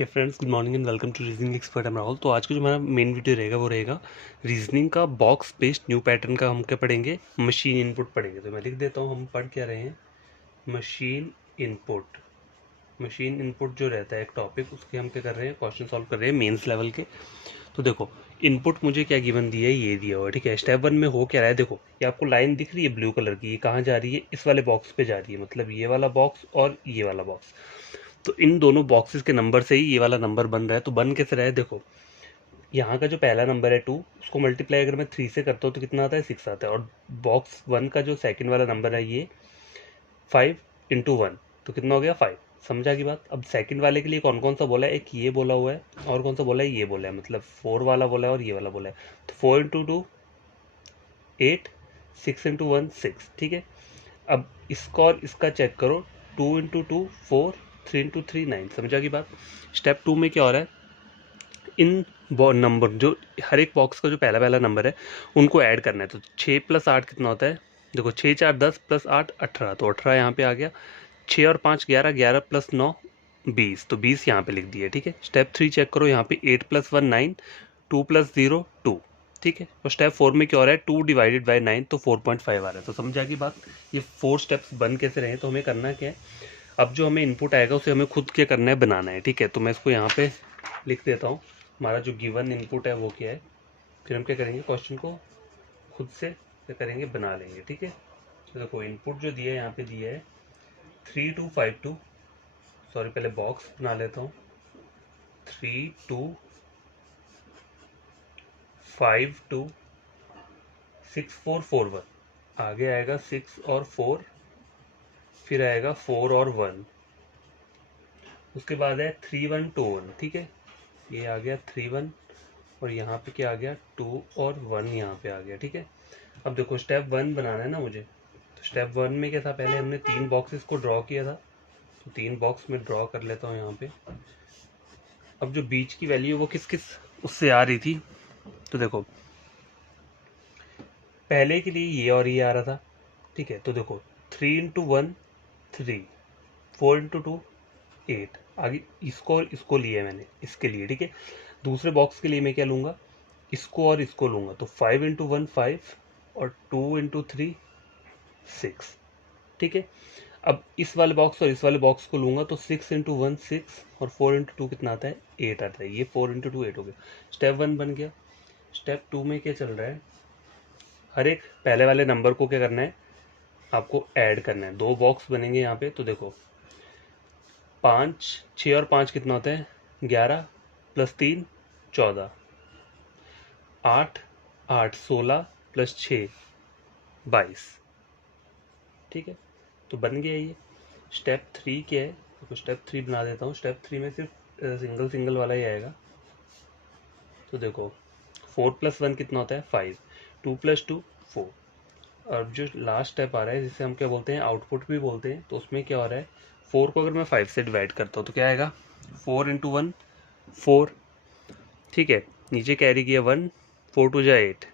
Hey friends, good morning and welcome to reasoning expert. Am Rahul. तो आज का जो हमारा मेन वीडियो रहेगा वो रहेगा रीजनिंग का बॉक्स बेस्ड न्यू पैटर्न का। हम क्या पढ़ेंगे? मशीन इनपुट पढ़ेंगे। तो मैं लिख देता हूँ हम पढ़ क्या रहे हैं। Machine input. मशीन इनपुट जो रहता है एक टॉपिक, उसके हम क्या कर रहे हैं, क्वेश्चन सॉल्व कर रहे हैं मेंस लेवल के। तो देखो, इनपुट मुझे क्या गिवन दिया है, ये दिया हुआ है। ठीक है, स्टेप वन में हो क्या रहा है, देखो ये आपको लाइन दिख रही है ब्लू कलर की, ये कहाँ जा रही है? इस वाले बॉक्स पे जा रही है, मतलब ये वाला बॉक्स और ये वाला बॉक्स। तो इन दोनों बॉक्सेस के नंबर से ही ये वाला नंबर बन रहा है। तो बन कैसे रहा है, देखो यहाँ का जो पहला नंबर है 2, उसको मल्टीप्लाई अगर मैं 3 से करता हूँ तो कितना आता है? 6 आता है। और बॉक्स 1 का जो सेकंड वाला नंबर है ये 5 × 1, तो कितना हो गया? 5। समझा की बात? अब सेकंड वाले के लिए कौन कौन सा बोला है? एक ये बोला हुआ है और कौन सा बोला है? ये बोला है, मतलब 4 वाला बोला है और ये वाला बोला है। तो 4 × 2 8, 6 × 1 6। ठीक है, अब इसका और इसका चेक करो। 2 × 2 4, 3 × 3 9। समझा की बात? स्टेप 2 में क्या हो रहा है, इन नंबर जो हर एक बॉक्स का जो पहला पहला नंबर है उनको ऐड करना है। तो 6 + 8 कितना होता है? देखो 6 4 10 + 8 18, तो 18 यहाँ पे आ गया। 6 और 5 11, 11 + 9 20, तो 20 यहाँ पे लिख दिया। ठीक है, स्टेप 3 चेक करो, यहाँ पे 8 + 1 9, 2 + 0 2। ठीक है, और स्टेप 4 में क्या हो रहा है? 2/9, तो 4.5 आ रहा है। तो समझा की बात? ये 4 स्टेप्स बन कैसे रहे हैं, तो हमें करना क्या है, अब जो हमें इनपुट आएगा उसे हमें खुद क्या करना है, बनाना है। ठीक है, तो मैं इसको यहाँ पे लिख देता हूँ। हमारा जो गिवन इनपुट है वो क्या है, फिर हम क्या करेंगे, क्वेश्चन को खुद से क्या करेंगे, बना लेंगे। ठीक है, तो देखो इनपुट जो दिया है यहाँ पे दिया है 3252, सॉरी पहले बॉक्स बना लेता हूँ। 3252 6441, आगे आएगा 6 और 4, फिर आएगा 4 और 1, उसके बाद है 3121। ठीक है, ये आ गया 31 और यहाँ पे क्या आ गया? 2 और 1 यहाँ पे आ गया। ठीक है, अब देखो स्टेप 1 बनाना है ना मुझे। तो स्टेप 1 में क्या था, पहले हमने 3 बॉक्सेस को ड्रॉ किया था, तो 3 बॉक्स में ड्रॉ कर लेता हूँ यहाँ पे। अब जो बीच की वैल्यू वो किस किस उससे आ रही थी, तो देखो पहले के लिए ये और ये आ रहा था। ठीक है, तो देखो 3 × 1 3, 4 × 2 8, आगे इसको और इसको लिया मैंने इसके लिए। ठीक है, दूसरे बॉक्स के लिए मैं क्या लूँगा, इसको और इसको लूँगा। तो 5 × 1 5 और 2 × 3 6। ठीक है, अब इस वाले बॉक्स और इस वाले बॉक्स को लूँगा तो 6 × 1 6 और 4 × 2 कितना आता है? 8 आता है। ये 4 × 2 8 हो गया। स्टेप 1 बन गया। स्टेप 2 में क्या चल रहा है, हर एक पहले वाले नंबर को क्या करना है, आपको ऐड करना है। 2 बॉक्स बनेंगे यहाँ पे। तो देखो 5 6 और 5 कितना होता है? 11 + 3 14, 8 8 16 + 6 22। ठीक है, तो बन गया ये। स्टेप 3 क्या है, तो स्टेप 3 बना देता हूँ। स्टेप 3 में सिर्फ सिंगल सिंगल वाला ही आएगा। तो देखो 4 + 1 कितना होता है? 5, 2 + 2 4। और जो लास्ट स्टेप आ रहा है जिसे हम क्या बोलते हैं, आउटपुट भी बोलते हैं, तो उसमें क्या हो रहा है, 4 को अगर मैं 5 से डिवाइड करता हूँ तो क्या आएगा? 4 × 1 4। ठीक है, नीचे कैरी किया 1, 4 2 जा 8,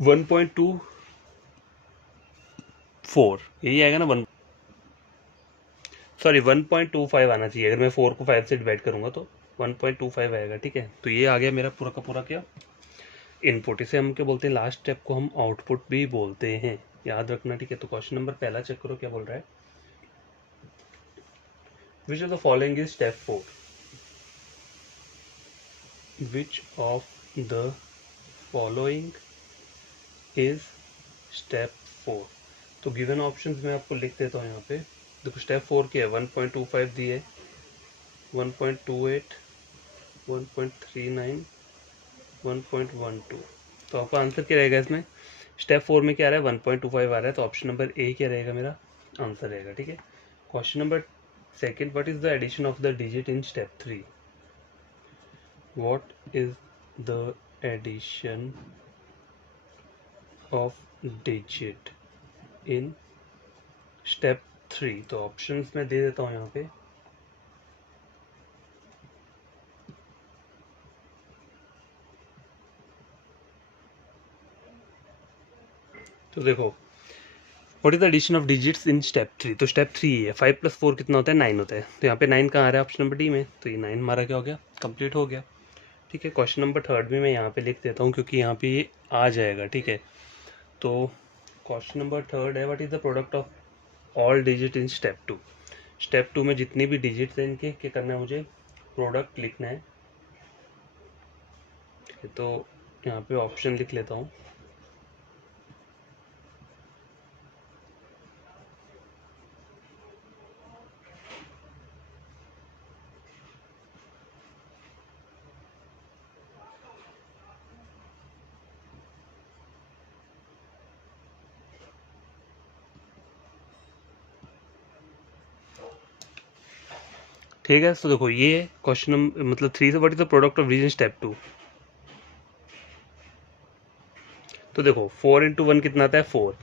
1.24, यही आएगा ना? 1 सॉरी 1.25 आना चाहिए। अगर मैं 4 को 5 से डिवाइड करूंगा तो 1.25 आएगा। ठीक है, तो ये आ गया मेरा पूरा का पूरा क्या, इनपुट। इसे हम क्या बोलते हैं, लास्ट स्टेप को हम आउटपुट भी बोलते हैं, याद रखना। ठीक है, तो क्वेश्चन नंबर पहला चेक करो, क्या बोल रहा है, which of the following is step 4? Which of the following is step 4? तो गिवन ऑप्शंस में आपको लिख देता हूँ यहाँ पे। देखो स्टेप 4 क्या है, 1.25 दिए, 1.28, 1.39, 1.12। तो आपका आंसर क्या रहेगा इसमें? स्टेप 4 में क्या आ रहा है? 1.25 आ रहा है, तो ऑप्शन नंबर ए क्या रहेगा, मेरा आंसर रहेगा। ठीक है, question number second, what is the addition of the digit in step 3? What is the addition of digit in step 3? तो ऑप्शंस में दे देता हूँ यहाँ पे। तो देखो what is the addition of digits in step 3? तो स्टेप 3 है, 5+4 कितना होता है, 9 होता है। तो यहाँ पे 9 कहाँ आ रहा है, ऑप्शन नंबर डी में। तो ये 9 हमारा क्या हो गया, कंप्लीट हो गया। ठीक है, क्वेश्चन नंबर 3 भी मैं यहाँ पे लिख देता हूँ क्योंकि यहाँ पे ये आ जाएगा। ठीक है, तो क्वेश्चन नंबर 3 है, what is the product of all digit in step 2? Step 2 में जितनी भी डिजिट्स हैं इनके क्या करना है, मुझे प्रोडक्ट लिखना है। ठीक है, तो यहाँ पे ऑप्शन लिख लेता हूँ। ठीक है, तो देखो ये क्वेश्चन मतलब 3 से what is the product of digit in step 2? तो देखो 4 इंटू 1 कितना आता है, 4,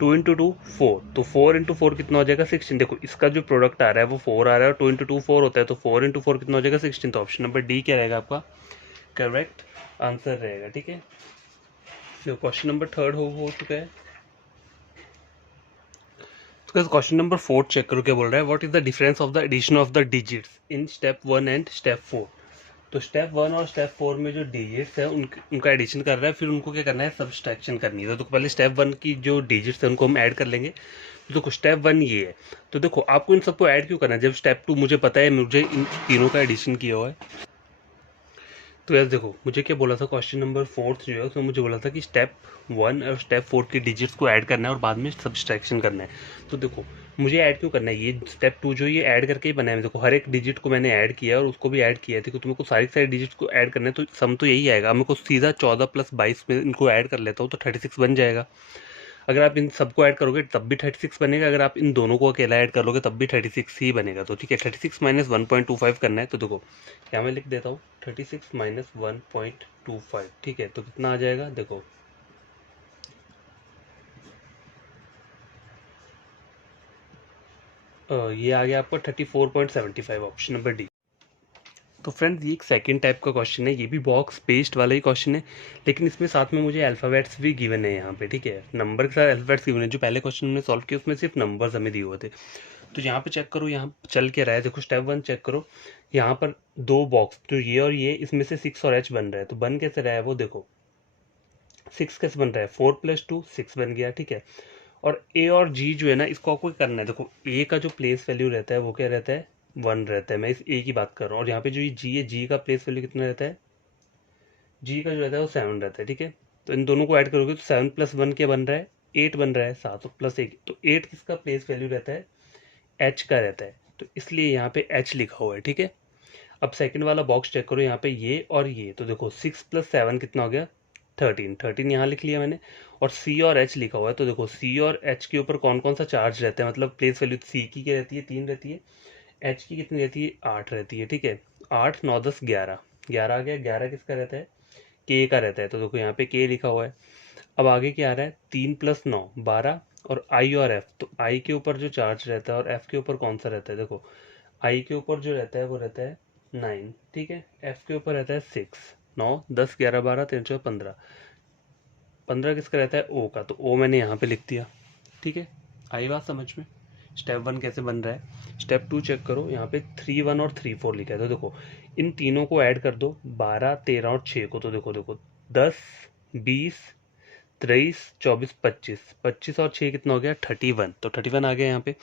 2 इंटू 2 4, तो 4 इंटू 4 कितना हो जाएगा, 16। देखो इसका जो प्रोडक्ट आ रहा है वो 4 आ रहा है और 2 इंटू 2 4 होता है, तो 4 इंटू 4 कितना हो जाएगा, 16। तो ऑप्शन नंबर डी क्या रहेगा आपका करेक्ट आंसर रहेगा। ठीक है, तो क्वेश्चन नंबर 3 हो चुका है। तो क्वेश्चन नंबर 4 चेक करो क्या बोल रहा है, what is the difference of the addition of the digits in step 1 and step 4? तो स्टेप 1 और स्टेप 4 में जो डिजिट्स है उनका एडिशन कर रहा है, फिर उनको क्या करना है, सब्सट्रैक्शन करनी है। तो पहले स्टेप 1 की जो डिजिट्स है उनको हम ऐड कर लेंगे। तो देखो स्टेप 1 ये है, तो देखो आपको इन सबको ऐड क्यों करना है, जब स्टेप 2 मुझे पता है मुझे इन तीनों का एडिशन किया हुआ है। तो यार देखो मुझे क्या बोला था, क्वेश्चन नंबर 4 जो है उसमें मुझे बोला था कि स्टेप 1 और स्टेप 4 की डिजिट्स को ऐड करना है और बाद में सब्सट्रैक्शन करना है। तो देखो मुझे ऐड क्यों करना है, ये स्टेप 2 जो ये ऐड करके ही बनाया है। देखो हर एक डिजिट को मैंने ऐड किया और उसको भी ऐड किया है। देखो तुम्हें को सारी डिजिट्स को ऐड करना है तो सम तो यही आएगा। मेरे को सीधा 14 + 22 में इनको ऐड कर लेता हूँ तो 36 बन जाएगा। अगर आप इन सबको ऐड करोगे तब भी 36 बनेगा, अगर आप इन दोनों को अकेला ऐड कर लोगे तब भी 36 ही बनेगा। तो ठीक है, 36 माइनस 1.25 करना है। तो देखो यहाँ मैं लिख देता हूँ 36 माइनस 1.25। ठीक है, तो कितना आ जाएगा, देखो ये आ गया आपका 34.75, ऑप्शन नंबर डी। तो फ्रेंड्स ये एक सेकंड टाइप का क्वेश्चन है, ये भी बॉक्स पेस्ट वाला ही क्वेश्चन है, लेकिन इसमें साथ में मुझे अल्फ़ाबेट्स भी गिवन है यहाँ पे। ठीक है, नंबर के साथ अल्फ़ाबेट्स गिवन है। जो पहले क्वेश्चन हमने सॉल्व किया उसमें सिर्फ नंबर्स हमें दिए हुए थे। तो यहाँ पे चेक करो, यहाँ चल के रहा है। देखो स्टेप 1 चेक करो, यहाँ पर दो बॉक्स तो ये और ये, इसमें से 6 और H बन रहा है। तो बन कैसे रहा है वो देखो, 6 कैसे बन रहा है, 4 + 2 6 बन गया। ठीक है, और ए और जी जो है ना इसको आपको करना है। देखो ए का जो प्लेस वैल्यू रहता है वो क्या रहता है, 1 रहता है। मैं इस ए की बात कर रहा हूँ। और यहाँ पे जो ये जी है, जी का प्लेस वैल्यू कितना रहता है, जी का जो रहता है वो 7 रहता है। ठीक है, तो इन दोनों को ऐड करोगे तो 7 + 1 क्या बन रहा है, 8 बन रहा है। 7 + 1 तो 8 किसका प्लेस वैल्यू रहता है, एच का रहता है। तो इसलिए यहाँ पे एच लिखा हुआ है। ठीक है, अब सेकंड वाला बॉक्स चेक करो, यहाँ पे ये और ये। तो देखो 6 + 7 कितना हो गया, 13। 13 यहाँ लिख लिया मैंने, और सी और एच लिखा हुआ है। तो देखो सी और एच के ऊपर कौन कौन सा चार्ज रहता है, मतलब प्लेस वैल्यू सी की क्या रहती है, 3 रहती है। एच की कितनी रहती है, 8 रहती है। ठीक है, 8 9 10 11, 11 आ गया। 11 किसका रहता है, के का रहता है। तो देखो यहाँ पे के लिखा हुआ है। अब आगे क्या आ रहा है, 3 + 9 12, और आई और एफ। तो आई के ऊपर जो चार्ज रहता है और एफ के ऊपर कौन सा रहता है, देखो आई के ऊपर जो रहता है वो रहता है 9। ठीक है, एफ के ऊपर रहता है 6। 9 10 11 12 13 14 15, 15 किसका रहता है, ओ का। तो ओ मैंने यहाँ पे लिख दिया। ठीक है, आई बात समझ में। स्टेप 1 कैसे बन रहा है। स्टेप 2 चेक करो, यहाँ पे 3 1 और 3 4 लिखा है। तो देखो इन तीनों को ऐड कर दो, 12 13 और 6 को। तो देखो देखो 10 20 23 24 25, 25 और 6 कितना हो गया, 31। तो 31 आ गया यहाँ पे।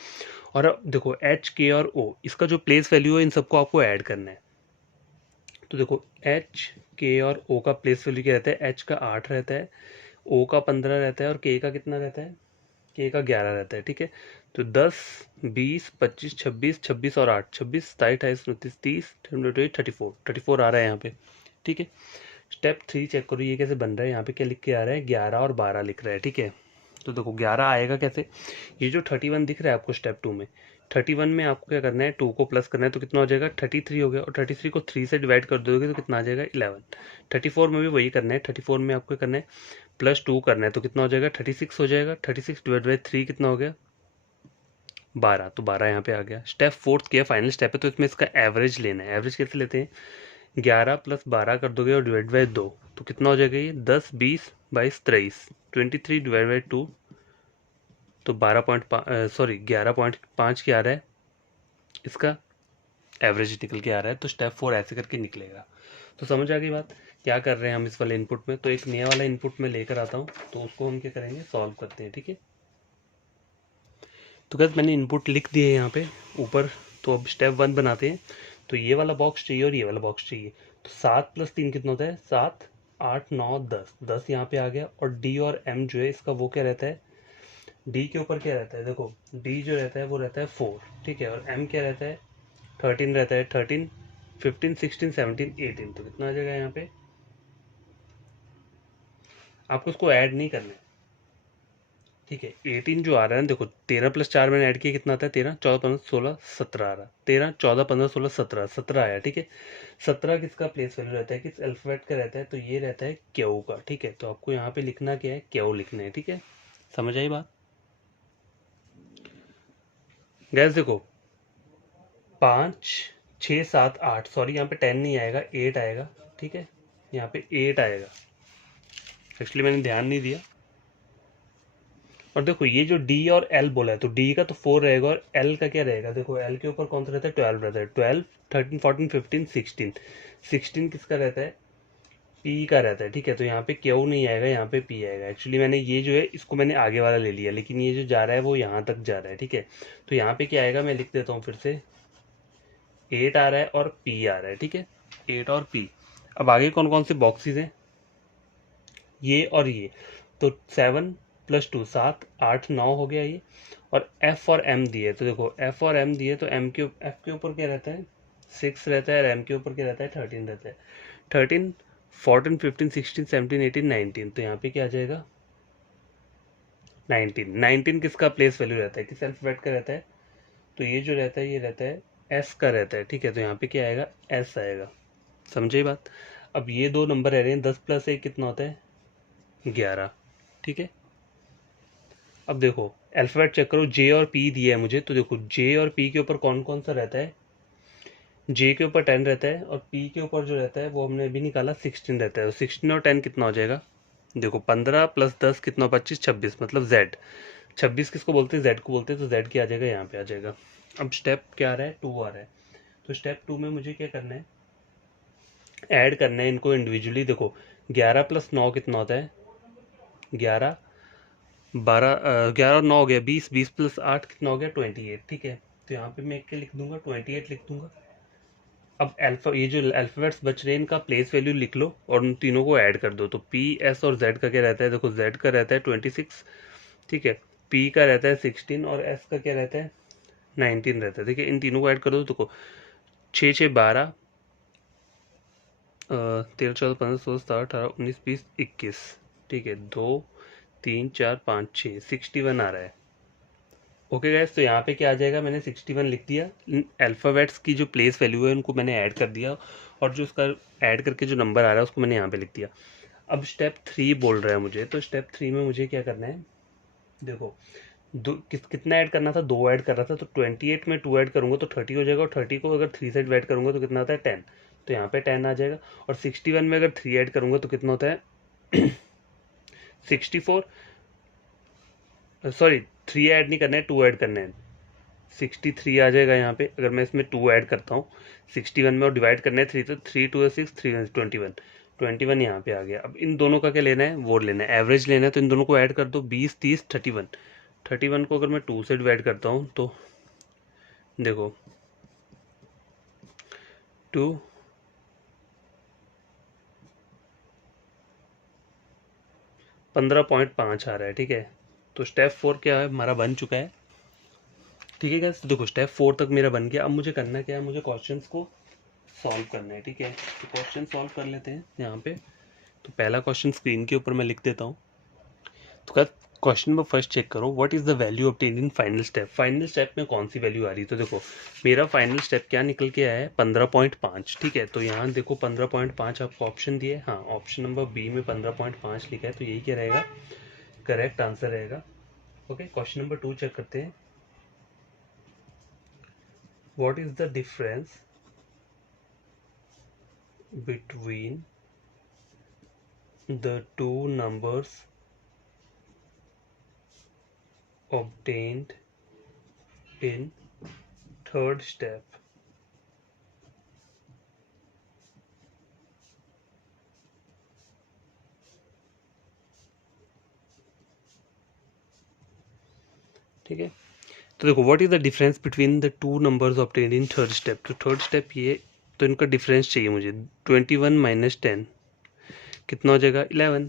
और अब देखो एच के और ओ, इसका जो प्लेस वैल्यू है इन सबको आपको ऐड करना है। तो देखो एच के और ओ का प्लेस वैल्यू क्या रहता है, एच का 8 रहता है, ओ का 15 रहता है, और के का कितना रहता है, के का 11 रहता है। ठीक है, तो 10 20 25 26, 26 और 8 26 27 28 29 30 34, 34 आ रहा है यहाँ पे। ठीक है, स्टेप 3 चेक करो, ये कैसे बन रहा है। यहाँ पे क्या लिख के आ रहा है, 11 और 12 लिख रहा है। ठीक है, तो देखो 11 आएगा कैसे, ये जो 31 दिख रहा है आपको स्टेप 2 में, 31 में आपको क्या करना है, 2 को प्लस करना है। तो कितना हो जाएगा, 33 हो गया। और 33 को 3 से डिवाइड कर दोगे तो कितना आ जाएगा, 11। 34 में भी वही करना है, 34 में आपको करना है +2 करना है। तो कितना हो जाएगा, 36 हो जाएगा। 36 / 3 कितना हो गया, 12। तो 12 यहाँ पे आ गया। स्टेप 4 किया, फाइनल स्टेप है, तो इसमें इसका एवरेज लेना है। एवरेज कैसे लेते हैं, 11 + 12 कर दोगे और /2, तो कितना हो जाएगा, ये 10 20 22 23, 23 / 2 तो 11.5 क्या आ रहा है इसका एवरेज निकल के आ रहा है। तो स्टेप 4 ऐसे करके निकलेगा। तो समझ आ गई बात क्या कर रहे हैं हम इस वाले इनपुट में। तो एक नया वाला इनपुट में लेकर आता हूँ, तो उसको हम क्या करेंगे, सॉल्व करते हैं, ठीक है। तो गैस मैंने इनपुट लिख दिए यहाँ पे ऊपर। तो अब स्टेप 1 बनाते हैं। तो ये वाला बॉक्स चाहिए और ये वाला बॉक्स चाहिए। तो 7 + 3 कितना होता है, 7, 8, 9, 10, 10 यहाँ पे आ गया। और डी और एम जो है इसका वो क्या रहता है, डी के ऊपर क्या रहता है, देखो डी जो रहता है वो रहता है 4, ठीक है। और एम क्या रहता है, 13 रहता है, 13, 15, 16, 17, 18। तो कितना आ जाएगा यहाँ पे, आपको उसको ऐड नहीं करना है, ठीक है। 18 जो आ रहा है ना, देखो 13 + 4 मैंने ऐड किया, कितना आता है, 13, 14, 15, 16, 17 आ रहा, 13, 14, 15, 16, 17, 17 आया, ठीक है। 17 किसका प्लेस वैल्यू रहता है, किस अल्फाबेट का रहता है, तो ये रहता है क्यू का, ठीक है। तो आपको यहाँ पे लिखना क्या है, क्यू लिखना है, ठीक है। समझ आई बात। गैस देखो 5, 6, 7, 8, सॉरी यहाँ पे 10 नहीं आएगा, 8 आएगा, ठीक है। यहाँ पे 8 आएगा, एक्चुअली मैंने ध्यान नहीं दिया। और देखो ये जो डी और एल बोला है, तो डी का तो 4 रहेगा और एल का क्या रहेगा, देखो एल के ऊपर कौन सा रहता है, 12 रहता है, 12, 13, 14, 15, 16, 16 किसका रहता है, पी का रहता है, ठीक है। तो यहाँ पे क्यू नहीं आएगा, यहाँ पे पी आएगा। एक्चुअली मैंने ये जो है इसको मैंने आगे वाला ले लिया, लेकिन ये जो जा रहा है वो यहाँ तक जा रहा है, ठीक है। तो यहाँ पे क्या आएगा, मैं लिख देता हूँ फिर से, 8 आ रहा है और पी आ रहा है, ठीक है, 8 और पी। अब आगे कौन कौन से बॉक्सेस हैं, ये और ये। तो 7 + 2, 7, 8, 9 हो गया ये। और एफ और एम दिए, तो देखो एफ और एम दिए, तो एफ के ऊपर क्या रहता है, 6 रहता है, और एम के ऊपर क्या रहता है, 13 रहता है। 13, 14, 15, 16, 17, 18, 19। तो यहाँ पे क्या आ जाएगा, 19। 19 किसका प्लेस वैल्यू रहता है, किस अल्फाबेट का रहता है, तो ये जो रहता है ये रहता है एस का रहता है, ठीक है। तो यहाँ पे क्या आएगा, एस आएगा। समझे बात। अब ये दो नंबर रह रहे हैं, 10 + 1 कितना होता है, 11, ठीक है। अब देखो अल्फाबेट चेक करो, जे और पी दिया है मुझे, तो देखो जे और पी के ऊपर कौन कौन सा रहता है, जे के ऊपर 10 रहता है, और पी के ऊपर जो रहता है वो हमने अभी निकाला 16 रहता है। तो 16 और 10 कितना हो जाएगा, देखो 15 + 10 कितना, 25, 26, मतलब जेड। 26 किसको बोलते हैं, जेड को बोलते हैं। तो जेड क्या आ जाएगा, यहाँ पे आ जाएगा। अब स्टेप क्या आ रहा है, 2 आ रहा है। तो स्टेप 2 में मुझे क्या करना है, ऐड करना है इनको इंडिविजुअली। देखो 11 + 9 कितना होता है, 11, 12, 11 और 9 हो गया 20, 20 + 8 कितना हो गया, 28, ठीक है। तो यहाँ पे मैं क्या लिख दूंगा, 28 लिख दूंगा। अब अल्फा, ये जो अल्फाबेट्स बच रहे हैं इनका प्लेस वैल्यू लिख लो और उन तीनों को ऐड कर दो। तो पी, एस और जेड का क्या रहता है, देखो जेड का रहता है 26, ठीक है। पी का रहता है 16 और एस का क्या रहता है, 19 रहता है, ठीक है। इन तीनों को ऐड कर दो। तो 6, 6, 12, 13, 14, 15, 16, 17, 18, 19, 20, 21, ठीक है। 2, 3, 4, 5, 6, 61 आ रहा है। ओके गैस, तो यहाँ पे क्या आ जाएगा, मैंने 61 लिख दिया। अल्फ़ाबेट्स की जो प्लेस वैल्यू है उनको मैंने ऐड कर दिया, और जो उसका ऐड करके जो नंबर आ रहा है उसको मैंने यहाँ पे लिख दिया। अब स्टेप 3 बोल रहा है मुझे। तो स्टेप 3 में मुझे क्या करना है, देखो कितना ऐड करना था, 2 ऐड कर रहा था। तो 28 में 2 ऐड करूंगा तो 30 हो जाएगा, और 30 को अगर 3 से ऐड करूंगा तो कितना आता है, 10। तो यहाँ पे 10 आ जाएगा। और 61 में अगर 3 ऐड करूंगा तो कितना होता है 64, सॉरी 3 ऐड नहीं करना है, 2 ऐड करना है। 63 आ जाएगा यहाँ पे, अगर मैं इसमें 2 ऐड करता हूँ 61 में, और डिवाइड करना है 3, तो 3, 2 6, 3 21, 21 यहाँ पे आ गया। अब इन दोनों का क्या लेना है, वो लेना है, एवरेज लेना है। तो इन दोनों को ऐड कर दो, 20, 30, 31। 31 को अगर मैं 2 से डिवाइड करता हूँ तो देखो 2, 15.5 आ रहा है, ठीक है। तो स्टेप 4 क्या है, हमारा बन चुका है, ठीक है गाइस। देखो स्टेप 4 तक मेरा बन गया। अब मुझे करना क्या है, मुझे क्वेश्चंस को सॉल्व करना है, ठीक है। तो क्वेश्चन सॉल्व कर लेते हैं यहाँ पे। तो पहला क्वेश्चन स्क्रीन के ऊपर मैं लिख देता हूँ। तो क्वेश्चन में फर्स्ट चेक करो, what is the value obtained in final step. Final step में कौन सी वैल्यू आ रही है, तो देखो मेरा फाइनल स्टेप क्या निकल के आया है, 15.5, ठीक है। तो यहाँ देखो 15.5 आपको ऑप्शन दिए, हाँ ऑप्शन नंबर बी में 15.5 लिखा है, तो यही क्या रहेगा, करेक्ट आंसर रहेगा। ओके, क्वेश्चन नंबर 2 चेक करते हैं, what is the difference between the two numbers obtained in third step ठीक है। तो देखो what is the difference between the two numbers obtained in third step. तो थर्ड स्टेप ये, तो इनका डिफरेंस चाहिए मुझे। 21 माइनस 10 कितना हो जाएगा 11,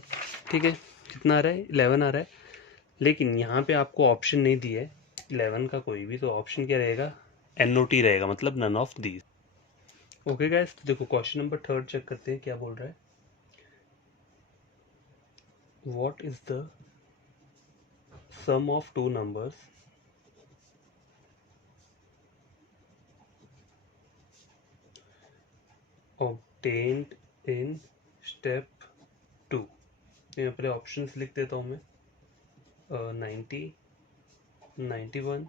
ठीक है। कितना आ रहा है 11 आ रहा है, लेकिन यहाँ पे आपको ऑप्शन नहीं दिया है 11 का कोई भी, तो ऑप्शन क्या रहेगा NOT रहेगा, मतलब none of these. Okay guys, तो देखो क्वेश्चन नंबर थर्ड चेक करते हैं क्या बोल रहा है। What is the sum of two numbers obtained in step 2। यहाँ पर ऑप्शंस लिख देता हूँ मैं, 90, 91,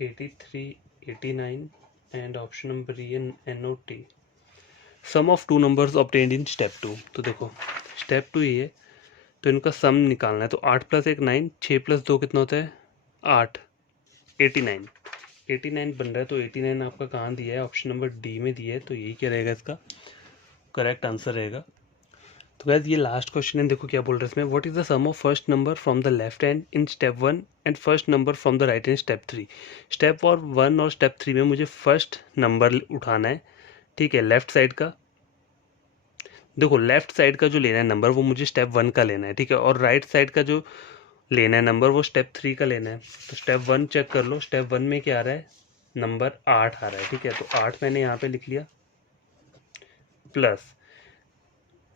83, 89 and option number E NOT। Sum of two numbers obtained in step 2। तो देखो स्टेप 2 ये है, तो इनका सम निकालना है। तो 8 प्लस 1 9, 6 प्लस 2 कितना होता है 8, 89। 89 बन रहा है, तो 89 आपका कहाँ दिया है, ऑप्शन नंबर डी में दिया है, तो यही क्या रहेगा इसका करेक्ट आंसर रहेगा। तो गाइस ये लास्ट क्वेश्चन है, देखो क्या बोल रहे हैं इसमें। What is the sum of first number from the left hand in step 1 and first number from the right hand step 3। Step 1 और स्टेप 3 में मुझे फर्स्ट नंबर उठाना है, ठीक है, लेफ्ट साइड का। देखो लेफ्ट साइड का जो लेना है नंबर वो मुझे स्टेप 1 का लेना है, ठीक है, और राइट साइड का जो लेना है नंबर वो स्टेप 3 का लेना है। तो स्टेप 1 चेक कर लो, स्टेप 1 में क्या आ रहा है नंबर 8 आ रहा है, ठीक है, तो 8 मैंने यहाँ पे लिख लिया, plus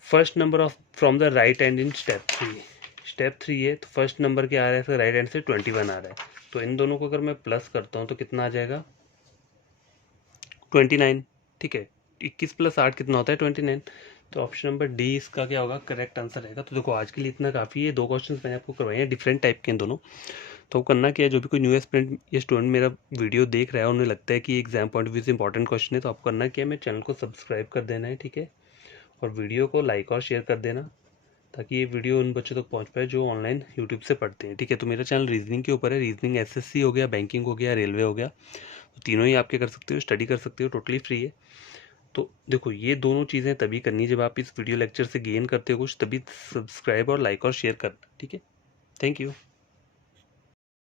first number of from the right hand in step 3। Step 3 है, तो फर्स्ट नंबर क्या आ रहा है राइट हैंड से 21 आ रहा है, तो इन दोनों को अगर मैं प्लस करता हूँ तो कितना आ जाएगा 29, ठीक है। 21 प्लस 8 कितना होता है 29, तो ऑप्शन नंबर डी इसका क्या होगा करेक्ट आंसर रहेगा। तो देखो आज के लिए इतना काफ़ी है, दो क्वेश्चंस मैंने आपको करवाए हैं डिफरेंट टाइप के हैं दोनों। तो करना क्या है, जो भी कोई न्यू एस्पिरेंट या स्टूडेंट मेरा वीडियो देख रहा है उन्हें लगता है कि एग्जाम पॉइंट ऑफ व्यू से इंपॉर्टेंट क्वेश्चन है, तो आपको करना क्या है, मेरे चैनल को सब्सक्राइब कर देना है, ठीक है, और वीडियो को लाइक और शेयर कर देना, ताकि ये वीडियो उन बच्चों तक पहुंच पाए जो ऑनलाइन यूट्यूब से पढ़ते हैं, ठीक है। तो मेरा चैनल रीजनिंग के ऊपर है, रीजनिंग SSC हो गया, बैंकिंग हो गया, रेलवे हो गया, तो तीनों ही आपके कर सकते हो, स्टडी कर सकते हो, टोटली फ्री है। तो देखो ये दोनों चीज़ें तभी करनी जब आप इस वीडियो लेक्चर से गेन करते हो कुछ, तभी सब्सक्राइब और लाइक और शेयर करना, ठीक है। Thank you.